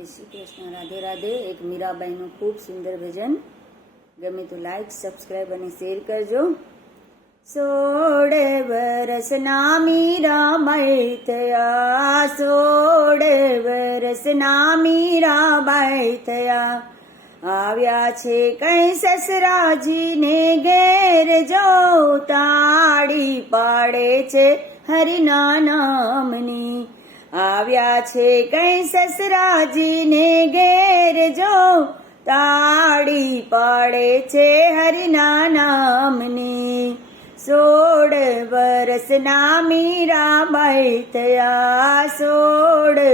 जय श्री कृष्ण, राधे राधे। एक मीराबाईનું ખૂબ સુંદર ભજન ગમે તો લાઈક, સબસ્ક્રાઇબ અને શેર કરજો। 16 વર્ષના મીરાબાઈ થયા, 16 વર્ષના મીરાબાઈ થયા। આવ્યા છે કઈ સસરાજીને ઘેર, જો તાળી પાડે છે હરિના નામની। આવ્યા છે કઈ સસરાજીને ઘેર, જો તાળી પાડે છે હરિના નામની। 16 વર્ષના મીરાબાઈ થયા, 16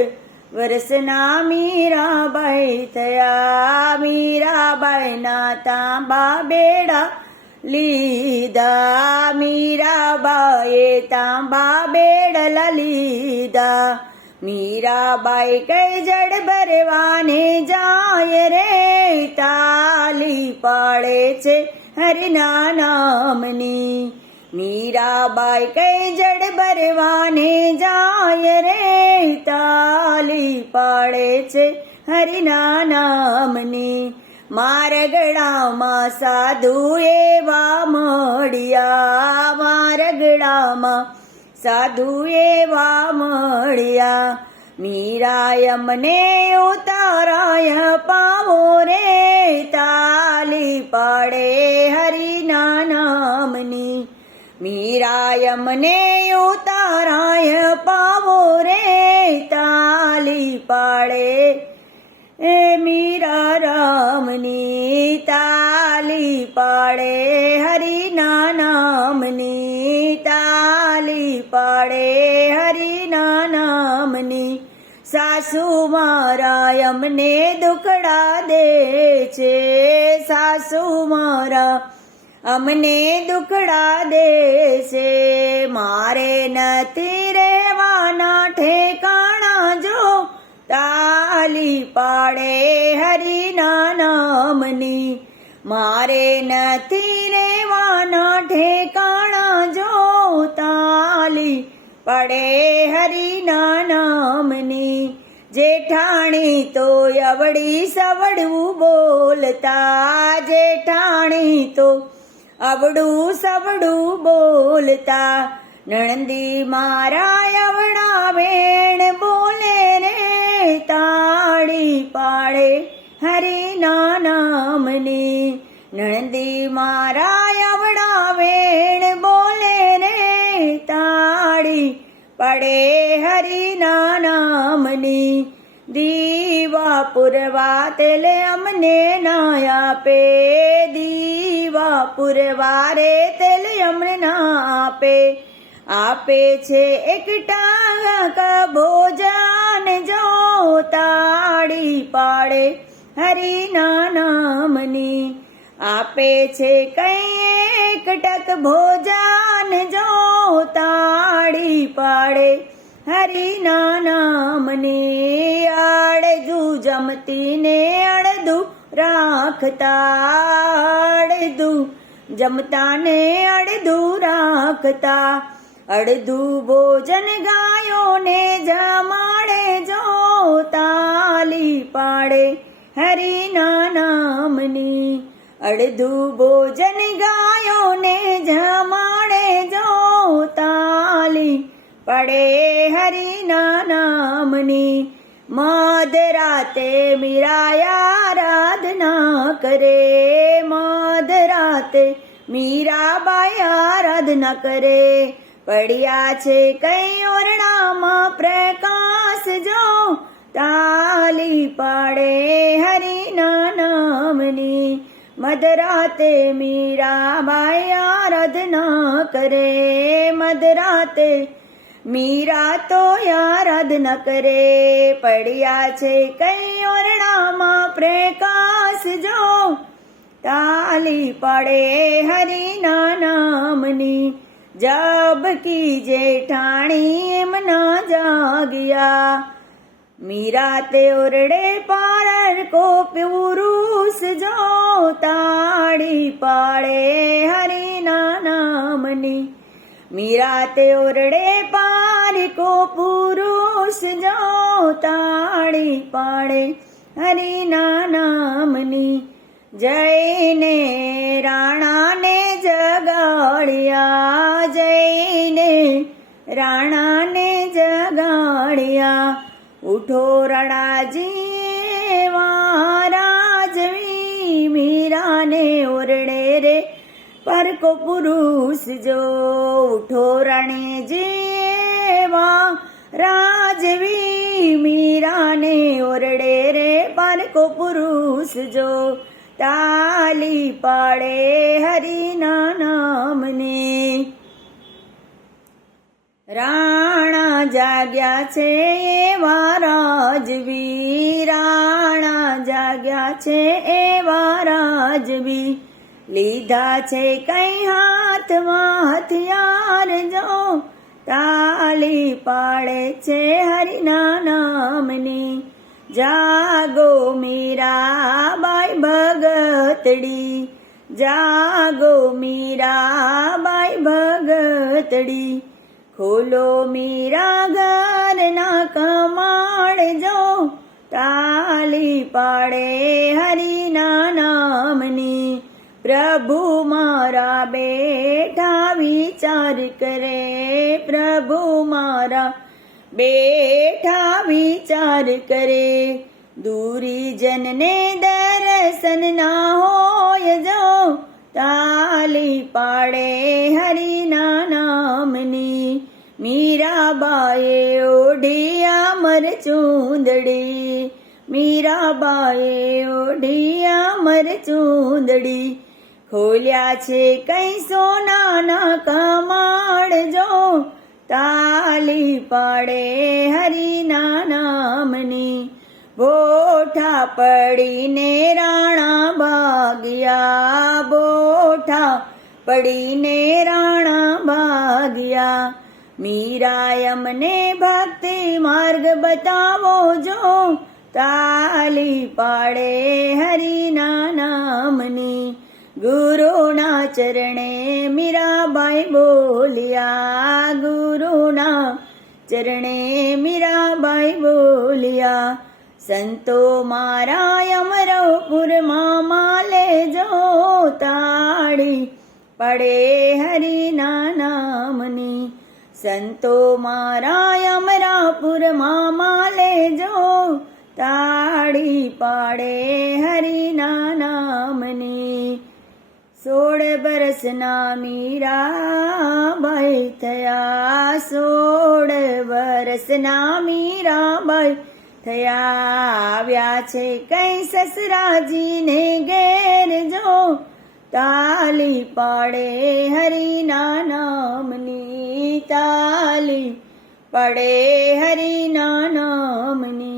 વર્ષના મીરાબાઈ થયા। મીરાબાઈના તાંબા બેડા લીધા, મીરાબાઈએ તાંબા બેડલા લીધા। મીરાબાઈ કઈ જડ ભરવાને જાય રે, તાલી પાડે છે હરિના નામની। મીરાબાઈ કઈ જડ ભરવાને જાય રે, તાલી પાડે છે હરિના નામની। મારગડામાં સાધુ એવા મળ્યા, મારગડામાં સાધુ એવા મળ્યા। મીરાય અમને ઉતારાય પાવો રે, તાલી પાડે હરિના નામની। મીરાય અમને ઉતારાય પાવો રે, તાલી પાડે એ મીરા રામની। તાલી પાડે હરિના નામની, તાલી પાડે હરિના નામની। સાસુ મારા અમને દુખડા દે છે, સાસુ મારા અમને દુખડા દે છે। મારે નથી રહેવાના ઠેકાણા, જો તાલી પાડે હરિના નામની। મારે નથી રહેવાના ઠેકાણા, જો તાલી પડે હરિના નામની। જેઠાણી તો અવળી સવડવું બોલતા, જેઠાણી તો અવળું સવડું બોલતા। નણંદી મારા અવળા વેણ બોલે રે, તાળી પાડે હરિના નામની। નણંદી મારા અવળા વેણ બોલે રે, તાળી પડે હરિના નામની। દીવા પુરવા તેલ અમને ના આપે, દીવા પુરવા રે તેલ અમને ના આપે। આપે છે એક ટાંક ભોજન, જો તાળી પાડે હરિના નામની। આપે છે કઈ એક ટક ભોજન, જો તાળી પાડે હરિના નામની। અડધું જમતી ને અડધું રાખતા, અડધું જમતા ને અડધું રાખતા। અડધું ભોજન ગાયોને જમાડે, જો તાલી પાડે હરિના નામની। અડધું ભોજન ગાયોને જમાડે, જો તાલી પડે હરિના નામની। મધરાતે મીરાયા આરાધના કરે, મધરાતે મીરાબાઈ આરાધના કરે। પડ્યા છે કઈ ઓરડામાં પ્રકાશ, જો તાલી પાડે હરિના નામની। મધરાતે મીરાબાઈ આરાધના કરે, મધરાતે મીરા તો આરાધના કરે। પડ્યા છે કઈ ઓરડામાં પ્રકાશ, જો તાલી પાડે હરિના નામની। जब की जेठाणी एमना जागिया, मीरा ते ओरड़े पारण को प्यूरूस, जो ताड़ी पाड़े हरिना नामनी। मीरा ते ओरड़े पार પારકો પુરુષ જો તાળી પાડે હરિના નામની. જઈને રાણાને જગાડ્યા, જઈને રાણાને જગાડ્યા. ઉઠો રણાજી રાજવી મીરાને ઓરડે રે પારકો પુરુષ જો. ઉઠો રણેજી રાજવી મીરાને ઓરડે રે પારકો પુરુષ જો. તાલી પાડે હરિના નામને. રાણા જાગ્યા છે એવા રાજવી, રાણા જાગ્યા છે એવા રાજવી. લીધા છે કઈ હાથમાં હથિયાર જો, તાલી પાડે છે હરિના નામની. જાગો મીરાબાઈ ભગતડી, જાગો મીરાબાઈ ભગતડી. ખોલો મીરા ઘરના કમાડ જો, તાલી પાડે હરિના નામની. પ્રભુ મારા બેઠા વિચાર કરે, પ્રભુ મારા બેઠા વિચાર કરે. દુરીજનને દર્શન ના હોય જો, તાલી પાડે હરિના નામની. મીરાબાએ ઓઢિયા મરચૂંદડી, મીરાબાએ ઓઢિયા મરચૂંદડી. ખોલ્યા છે કઈ સોનાના કમાડ જો, તાલી પાડે હરિના નામની. બોઠા પડીને રાણા ભાગ્યા, બોઠા પડીને રાણા ભાગ્યા. મીરાય અમને ભક્તિ માર્ગ બતાવો જો, તાલી પાડે હરિના નામની. ગુરુના ચરણે મીરાબાઈ બોલ્યા, ગુરુના ચરણે મીરાબાઈ બોલ્યા. સંતો મારા અમરપુરમાં માલે જો, તાળી પડે હરિના નામની. સંતો મારા અમરાપુરમાં માલે જો, તાળી પાડે હરિના નામની. 16 બરસના મીરાબાઈ થયા, 16 બરસના મીરાબાઈ થયા. આવ્યા છે કઈ સસરાજીને ઘેર જો, તાલી પાડે હરિના નામની, તાલી પડે હરિના નામની.